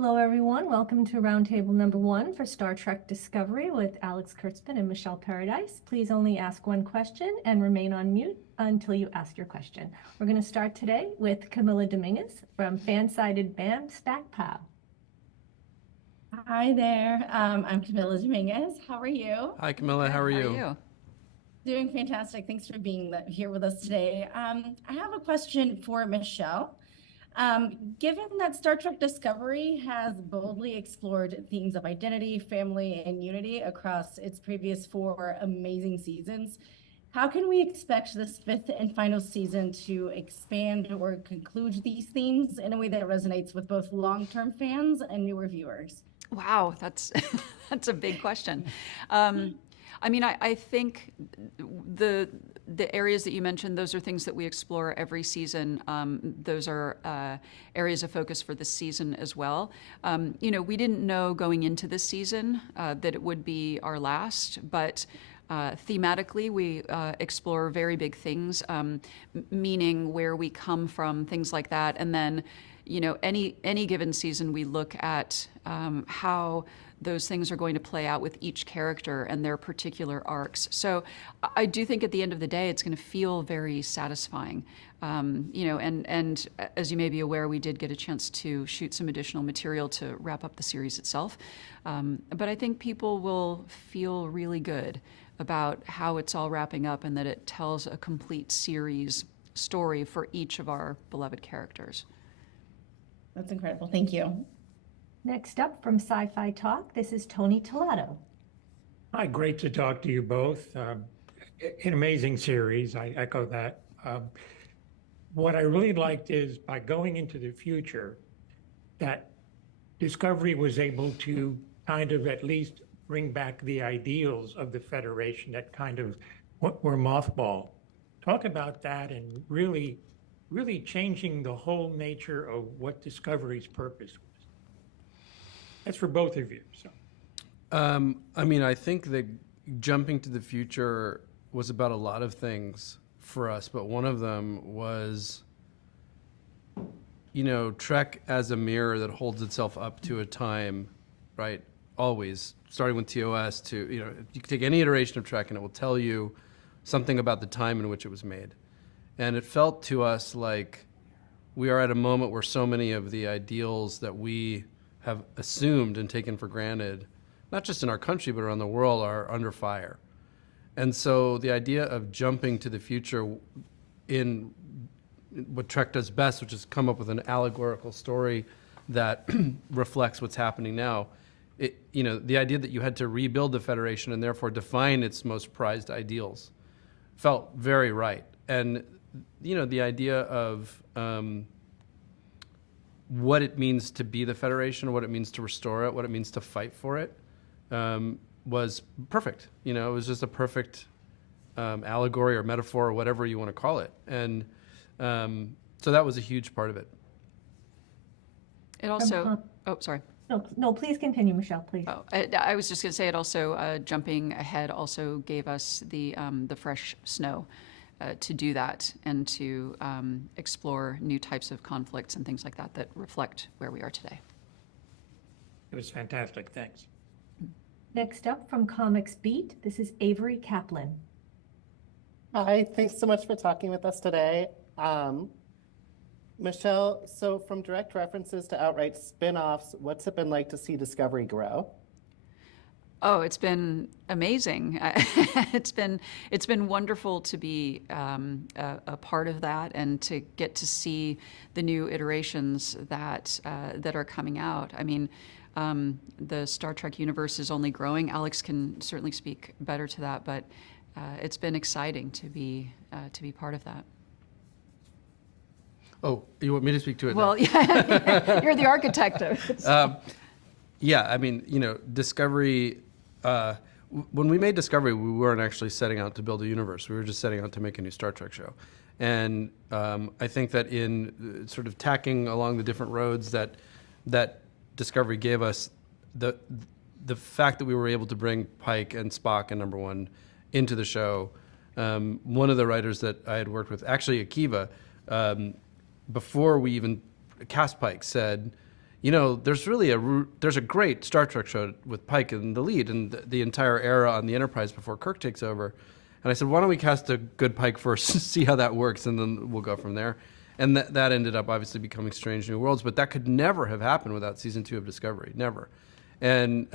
Hello, everyone. Welcome to Roundtable number 1 for Star Trek Discovery with Alex Kurtzman and Michelle Paradise. Please only ask one question and remain on mute until you ask your question. We're going to start today with Camilla Dominguez from Fan-Sided BAM Stack Pal. Hi there. I'm Camilla Dominguez. How are you? Hi, Camilla. How are you? Doing fantastic. Thanks for being here with us today. I have a question for Michelle. Given that Star Trek Discovery has boldly explored themes of identity, family, and unity across its previous 4 amazing seasons, how can we expect this 5th and final season to expand or conclude these themes in a way that resonates with both long-term fans and newer viewers? Wow, that's that's a big question. I think the areas that you mentioned, those are things that we explore every season. Those are areas of focus for this season as well. We didn't know going into this season that it would be our last, but thematically, we explore very big things, meaning where we come from, things like that. And then, any given season, we look at how those things are going to play out with each character and their particular arcs. So I do think at the end of the day, it's going to feel very satisfying. And as you may be aware, we did get a chance to shoot some additional material to wrap up the series itself. But I think people will feel really good about how it's all wrapping up and that it tells a complete series story for each of our beloved characters. That's incredible. Thank you. Next up from Sci-Fi Talk, this is Tony Tolato. Hi, great to talk to you both. An amazing series, I echo that. What I really liked is by going into the future, that Discovery was able to kind of at least bring back the ideals of the Federation that kind of were mothballed. Talk about that and really changing the whole nature of what Discovery's purpose was. That's for both of you. So, I think that jumping to the future was about a lot of things for us, but one of them was, Trek as a mirror that holds itself up to a time, right? Always, starting with TOS to, you can take any iteration of Trek and it will tell you something about the time in which it was made. And it felt to us like we are at a moment where so many of the ideals that we have assumed and taken for granted, not just in our country, but around the world, are under fire. And so the idea of jumping to the future in what Trek does best, which is come up with an allegorical story that reflects what's happening now, the idea that you had to rebuild the Federation and therefore define its most prized ideals felt very right. And, the idea of what it means to be the Federation, what it means to restore it, what it means to fight for it, was perfect. It was just a perfect allegory or metaphor or whatever you want to call it. And so that was a huge part of it. It also, sorry. No, please continue, Michelle, please. Oh, I was just going to say it also, jumping ahead also gave us the fresh snow to do that and to explore new types of conflicts and things like that that reflect where we are today. It was fantastic. Thanks. Next up from Comics Beat, this is Avery Kaplan. Hi, thanks so much for talking with us today. Michelle, so from direct references to outright spin-offs, what's it been like to see Discovery grow? Oh, it's been amazing. It's been wonderful to be a part of that and to get to see the new iterations that are coming out. The Star Trek universe is only growing. Alex can certainly speak better to that, but it's been exciting to be part of that. Oh, you want me to speak to it? Well, yeah, you're the architect of it. Yeah, Discovery. When we made Discovery, we weren't actually setting out to build a universe. We were just setting out to make a new Star Trek show. And I think that in sort of tacking along the different roads that Discovery gave us, the fact that we were able to bring Pike and Spock and Number One into the show, one of the writers that I had worked with, actually Akiva, before we even cast Pike, said, there's a great Star Trek show with Pike in the lead and the entire era on the Enterprise before Kirk takes over. And I said, why don't we cast a good Pike first, see how that works, and then we'll go from there. And that ended up obviously becoming Strange New Worlds, but that could never have happened without season 2 of Discovery, never. And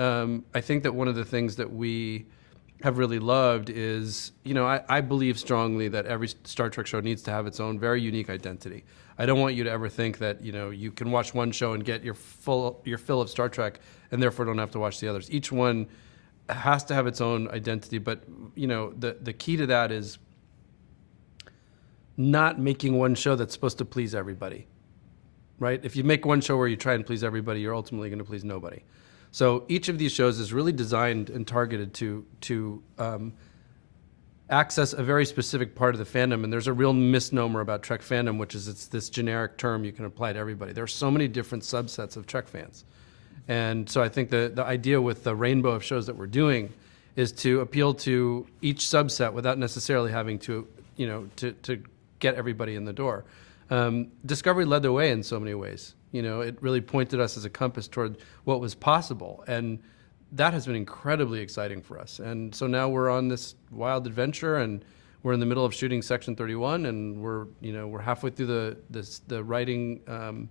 I think that one of the things that we have really loved is, I believe strongly that every Star Trek show needs to have its own very unique identity. I don't want you to ever think that, you can watch one show and get your fill of Star Trek and therefore don't have to watch the others. Each one has to have its own identity, but, the key to that is not making one show that's supposed to please everybody, right? If you make one show where you try and please everybody, you're ultimately going to please nobody. So each of these shows is really designed and targeted to access a very specific part of the fandom. And there's a real misnomer about Trek fandom, which is it's this generic term you can apply to everybody. There are so many different subsets of Trek fans. And so I think the idea with the rainbow of shows that we're doing is to appeal to each subset without necessarily having to get everybody in the door. Discovery led the way in so many ways. It really pointed us as a compass toward what was possible. And that has been incredibly exciting for us. And so now we're on this wild adventure, and we're in the middle of shooting Section 31, and we're halfway through the writing of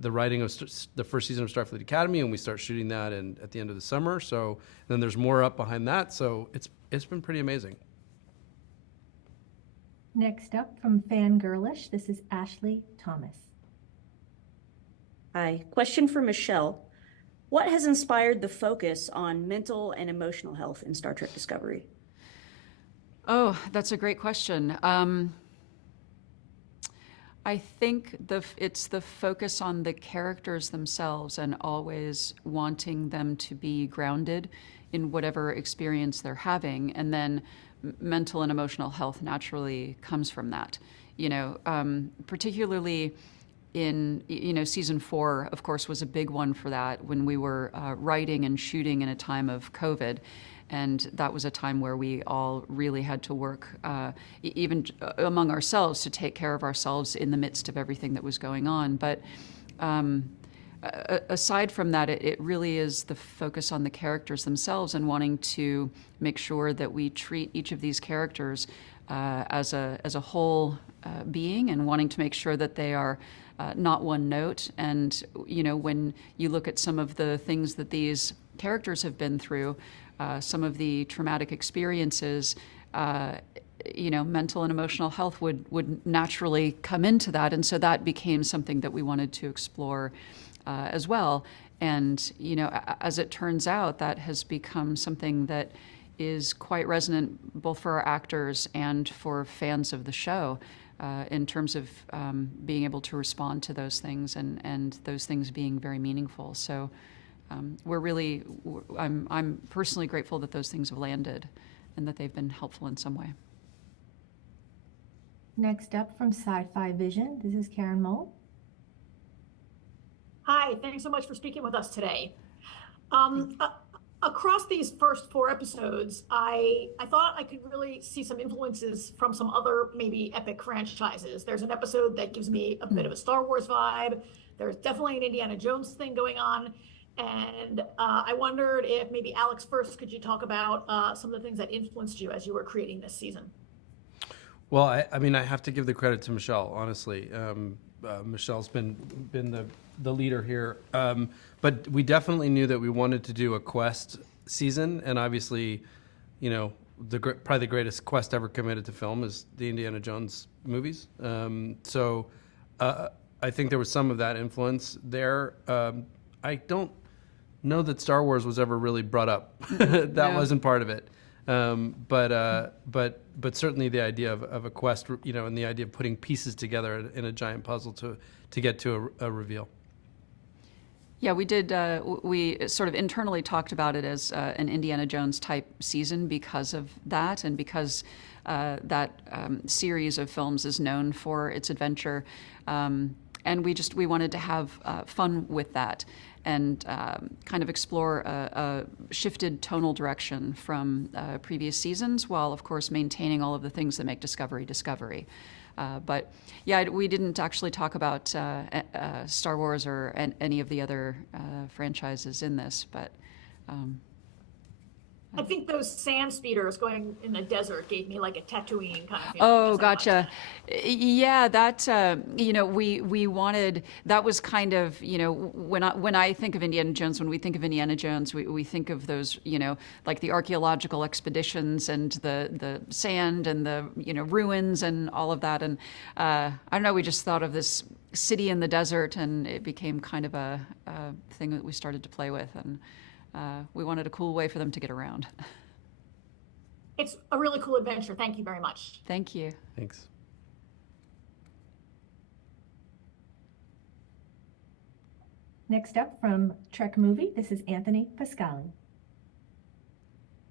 the first season of Starfleet Academy, and we start shooting that at the end of the summer. So then there's more up behind that. So it's been pretty amazing. Next up from Fangirlish, this is Ashley Thomas. Hi, question for Michelle. What has inspired the focus on mental and emotional health in Star Trek Discovery? Oh, that's a great question. I think it's the focus on the characters themselves and always wanting them to be grounded in whatever experience they're having, and then mental and emotional health naturally comes from that. Particularly in season 4, of course, was a big one for that when we were writing and shooting in a time of COVID. And that was a time where we all really had to work, even among ourselves, to take care of ourselves in the midst of everything that was going on. But aside from that, it really is the focus on the characters themselves and wanting to make sure that we treat each of these characters as a whole being, and wanting to make sure that they are not one note. And when you look at some of the things that these characters have been through, some of the traumatic experiences, mental and emotional health would naturally come into that. And so that became something that we wanted to explore as well. And, as it turns out, that has become something that is quite resonant both for our actors and for fans of the show, in terms of being able to respond to those things and those things being very meaningful. So I'm personally grateful that those things have landed and that they've been helpful in some way. Next up from Sci-fi-vision, this is Karen Mole. Hi, thanks so much for speaking with us today. Across these first 4 episodes, I thought I could really see some influences from some other maybe epic franchises. There's an episode that gives me a bit of a Star Wars vibe. There's definitely an Indiana Jones thing going on. And I wondered if maybe Alex, first, could you talk about some of the things that influenced you as you were creating this season? Well, I have to give the credit to Michelle, honestly. Michelle's been the leader here. But we definitely knew that we wanted to do a quest season, and obviously, probably the greatest quest ever committed to film is the Indiana Jones movies. So I think there was some of that influence there. I don't know that Star Wars was ever really brought up. That wasn't part of it. But certainly the idea of a quest, and the idea of putting pieces together in a giant puzzle to get to a reveal. Yeah, we did. We sort of internally talked about it as an Indiana Jones type season because of that, and because that series of films is known for its adventure. And we wanted to have fun with that, and kind of explore a shifted tonal direction from previous seasons, while of course maintaining all of the things that make Discovery. But yeah, we didn't actually talk about Star Wars or any of the other franchises in this, but. I think those sand speeders going in the desert gave me like a Tatooine kind of feeling. Oh, as I watched gotcha. it. Yeah, that we wanted. That was kind of when I think of Indiana Jones, when we think of Indiana Jones, we think of those like the archaeological expeditions and the sand and the ruins and all of that. And I don't know, we just thought of this city in the desert, and it became kind of a thing that we started to play with, and we wanted a cool way for them to get around. It's a really cool adventure. Thank you very much. Thank you. Thanks. Next up from Trek Movie, this is Anthony Pascali.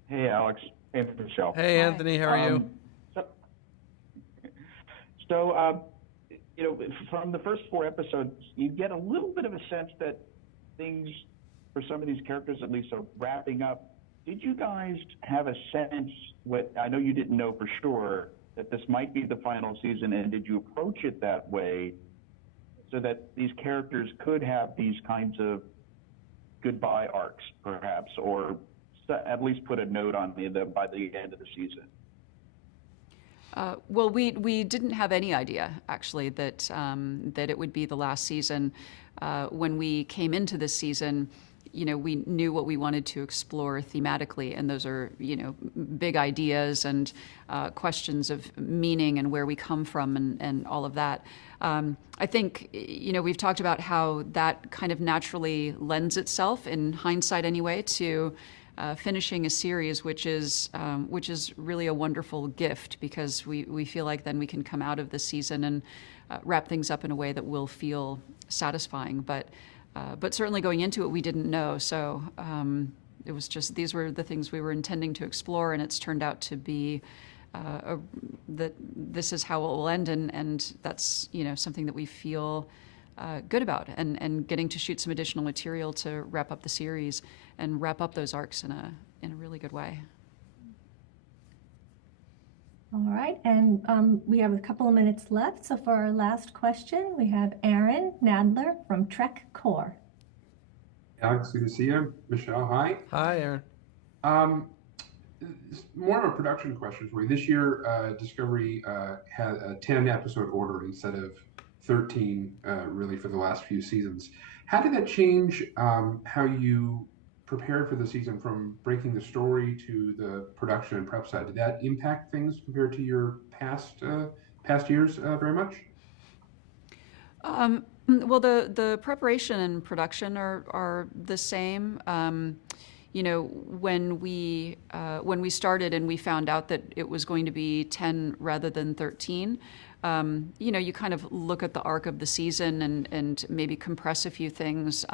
Hey, Alex. Hey, Michelle. Hey, Anthony, how are you? So, from the first 4 episodes, you get a little bit of a sense that things, for some of these characters at least, are wrapping up. Did you guys have a sense, I know you didn't know for sure, that this might be the final season, and did you approach it that way so that these characters could have these kinds of goodbye arcs, perhaps, or at least put a note on them by the end of the season? Well, we didn't have any idea, actually, that it would be the last season. When we came into this season, we knew what we wanted to explore thematically, and those are, big ideas and questions of meaning and where we come from and all of that. I think, we've talked about how that kind of naturally lends itself, in hindsight anyway, to finishing a series, which is really a wonderful gift, because we feel like then we can come out of the season and wrap things up in a way that will feel satisfying. But certainly going into it, we didn't know. So it was just, these were the things we were intending to explore, and it's turned out to be that this is how it will end, and that's something that we feel good about, and getting to shoot some additional material to wrap up the series and wrap up those arcs in a really good way. All right, and we have a couple of minutes left. So for our last question, we have Aaron Nadler from Trek Core. Alex, good to see you. Michelle, hi. Hi, Aaron. More of a production question for you. This year, Discovery had a 10-episode order instead of 13, really, for the last few seasons. How did that change how you prepared for the season, from breaking the story to the production and prep side? Did that impact things compared to your past years very much? Well, the preparation and production are the same. When we started and we found out that it was going to be 10 rather than 13, you kind of look at the arc of the season and maybe compress a few things.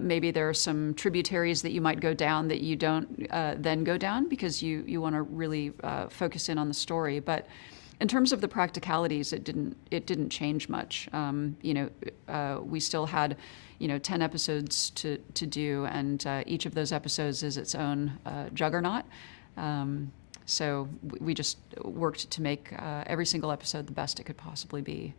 Maybe there are some tributaries that you might go down that you don't then go down, because you want to really focus in on the story. But in terms of the practicalities, it didn't change much. We still had 10 episodes to do, and each of those episodes is its own juggernaut. So we just worked to make every single episode the best it could possibly be.